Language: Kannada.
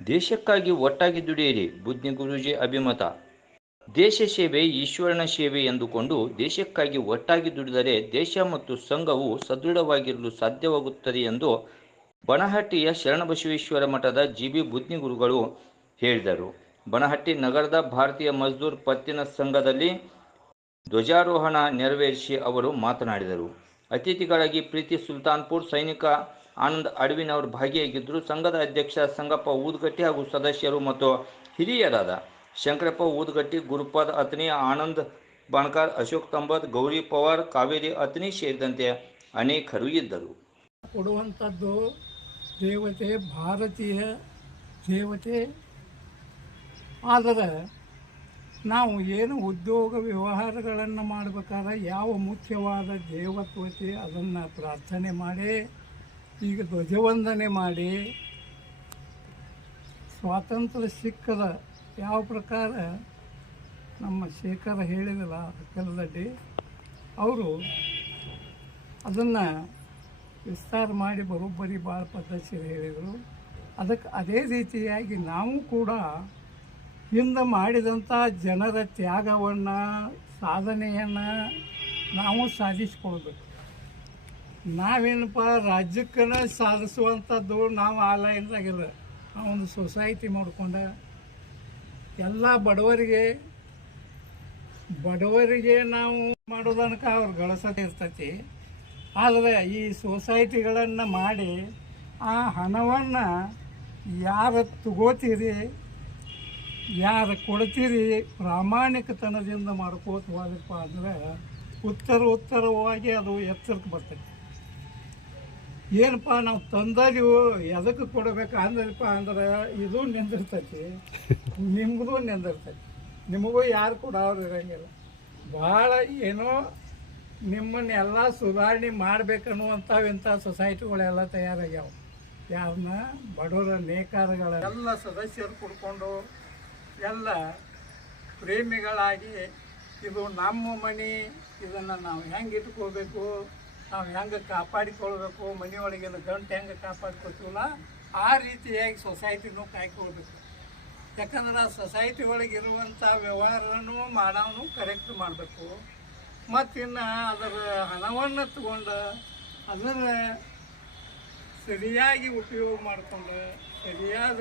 ದೇಶಕ್ಕಾಗಿ ಒಟ್ಟಾಗಿ ದುಡಿಯಿರಿ, ಬುದ್ಧಿ ಗುರುಜಿ ಅಭಿಮತ. ದೇಶ ಸೇವೆ ಈಶ್ವರನ ಸೇವೆ ಎಂದುಕೊಂಡು ದೇಶಕ್ಕಾಗಿ ಒಟ್ಟಾಗಿ ದುಡಿದರೆ ದೇಶ ಮತ್ತು ಸಂಘವು ಸದೃಢವಾಗಿರಲು ಸಾಧ್ಯವಾಗುತ್ತದೆ ಎಂದು ಬನಹಟ್ಟಿಯ ಶರಣಬಸವೇಶ್ವರ ಮಠದ ಜಿ ಬಿ ಬುದ್ಧಿಗುರುಗಳು ಹೇಳಿದರು. ಬನಹಟ್ಟಿ ನಗರದ ಭಾರತೀಯ ಮಜ್ದೂರ್ ಪತ್ತಿನ ಸಂಘದಲ್ಲಿ ಧ್ವಜಾರೋಹಣ ನೆರವೇರಿಸಿ ಅವರು ಮಾತನಾಡಿದರು. ಅತಿಥಿಗಳಾಗಿ ಪ್ರೀತಿ ಸುಲ್ತಾನ್ಪುರ್ ಸೈನಿಕ ಆನಂದ್ ಅಡವಿನವರು ಭಾಗಿಯಾಗಿದ್ದರು. ಸಂಘದ ಅಧ್ಯಕ್ಷ, ಸಂಗಪ್ಪ ಊದ್ಗಟ್ಟಿ ಹಾಗೂ ಸದಸ್ಯರು ಮತ್ತು ಹಿರಿಯರಾದ ಶಂಕರಪ್ಪ ಊದ್ಗಟ್ಟಿ, ಗುರುಪಾದ್ ಅತ್ನಿ ಆನಂದ್ ಬಾಣ್ಕಾರ್, ಅಶೋಕ್ ತಂಬತ್ ಗೌರಿ ಪವಾರ್, ಕಾವೇರಿ ಅತ್ನಿ ಸೇರಿದಂತೆ ಅನೇಕರು ಇದ್ದರು. ಕೊಡುವಂಥದ್ದು ದೇವತೆ, ಭಾರತೀಯ ದೇವತೆ. ಆದರೆ ನಾವು ಏನು ಉದ್ಯೋಗ ವ್ಯವಹಾರಗಳನ್ನು ಮಾಡಬೇಕಾದ್ರೆ ಯಾವ ಮುಖ್ಯವಾದ ದೇವತ್ವತೆ ಅದನ್ನು ಪ್ರಾರ್ಥನೆ ಮಾಡಿ ಈಗ ಧ್ವಜವಂದನೆ ಮಾಡಿ ಸ್ವಾತಂತ್ರ್ಯ ಸಿಕ್ಕದ ಯಾವ ಪ್ರಕಾರ ನಮ್ಮ ಶೇಖರ ಹೇಳಿದಲ್ಲ ಅಕ್ಕಲದಡ್ಡಿ ಅವರು ಅದನ್ನು ವಿಸ್ತಾರ ಮಾಡಿ ಬರೋಬ್ಬರಿ ಭಾಳ ಪದ್ಧತಿ ಹೇಳಿದರು. ಅದಕ್ಕೆ ಅದೇ ರೀತಿಯಾಗಿ ನಾವು ಕೂಡ ಹಿಂದೆ ಮಾಡಿದಂಥ ಜನರ ತ್ಯಾಗವನ್ನು, ಸಾಧನೆಯನ್ನು ನಾವು ಸಾಧಿಸ್ಕೊಳ್ಬೇಕು. ನಾವೇನಪ್ಪ, ರಾಜ್ಯಕ್ಕನ ಸಾಧಿಸುವಂಥದ್ದು ನಾವು ಆ ಲೈನ್ದಾಗಿಲ್ಲ. ಒಂದು ಸೊಸೈಟಿ ಮಾಡಿಕೊಂಡ ಎಲ್ಲ ಬಡವರಿಗೆ ಬಡವರಿಗೆ ನಾವು ಮಾಡೋದನಕ ಅವ್ರು ಗಳಿಸೋದೇ ಇರ್ತೈತಿ. ಆದರೆ ಈ ಸೊಸೈಟಿಗಳನ್ನು ಮಾಡಿ ಆ ಹಣವನ್ನು ಯಾರು ತಗೋತೀರಿ, ಯಾರು ಕೊಡ್ತೀರಿ, ಪ್ರಾಮಾಣಿಕತನದಿಂದ ಮಾಡ್ಕೋತ ಹೋದಪ್ಪ ಅಂದ್ರೆ ಉತ್ತರ ಉತ್ತರವಾಗಿ ಅದು ಎತ್ತರಕ್ಕೆ ಬರ್ತೈತಿ. ಏನಪ್ಪ, ನಾವು ತಂದದಿವು ಎದಕ್ಕೆ ಕೊಡಬೇಕು ಅಂದ್ರಪ್ಪ ಅಂದ್ರೆ ಇದು ನಿಂದಿರ್ತೈತಿ. ನಿಮ್ಗೂ ನಿಂದಿರ್ತೈತಿ. ನಿಮಗೂ ಯಾರು ಕೊಡೋರು ಇರಂಗಿಲ್ಲ. ಭಾಳ ಏನೋ ನಿಮ್ಮನ್ನೆಲ್ಲ ಸುಧಾರಣೆ ಮಾಡ್ಬೇಕನ್ನುವಂಥವು ಇಂಥ ಸೊಸೈಟಿಗಳೆಲ್ಲ ತಯಾರಾಗ್ಯಾವ. ಯಾವನ್ನ ಬಡವರ ನೇಕಾರಗಳ ಎಲ್ಲ ಸದಸ್ಯರು ಕುಡ್ಕೊಂಡು ಎಲ್ಲ ಪ್ರೇಮಿಗಳಾಗಿ ಇದು ನಮ್ಮ ಮನೆ, ಇದನ್ನು ನಾವು ಹೆಂಗೆ ಇಟ್ಕೋಬೇಕು? ನಾವು ಹೆಂಗೆ ಕಾಪಾಡಿಕೊಳ್ಬೇಕು, ಮನೆಯೊಳಗಿನ ಗಂಟು ಹೆಂಗೆ ಕಾಪಾಡ್ಕೊತೀವಲ್ಲ, ಆ ರೀತಿಯಾಗಿ ಸೊಸೈಟಿನೂ ಕಾಯ್ಕೊಳ್ಬೇಕು. ಯಾಕಂದ್ರೆ ಸೊಸೈಟಿ ಒಳಗೆ ಇರುವಂಥ ವ್ಯವಹಾರನೂ ಮಾಡೋನು ಕರೆಕ್ಟ್ ಮಾಡಬೇಕು. ಮತ್ತಿನ್ನು ಅದರ ಹಣವನ್ನು ತಗೊಂಡು ಅದರ ಸರಿಯಾಗಿ ಉಪಯೋಗ ಮಾಡಿಕೊಂಡು ಸರಿಯಾದ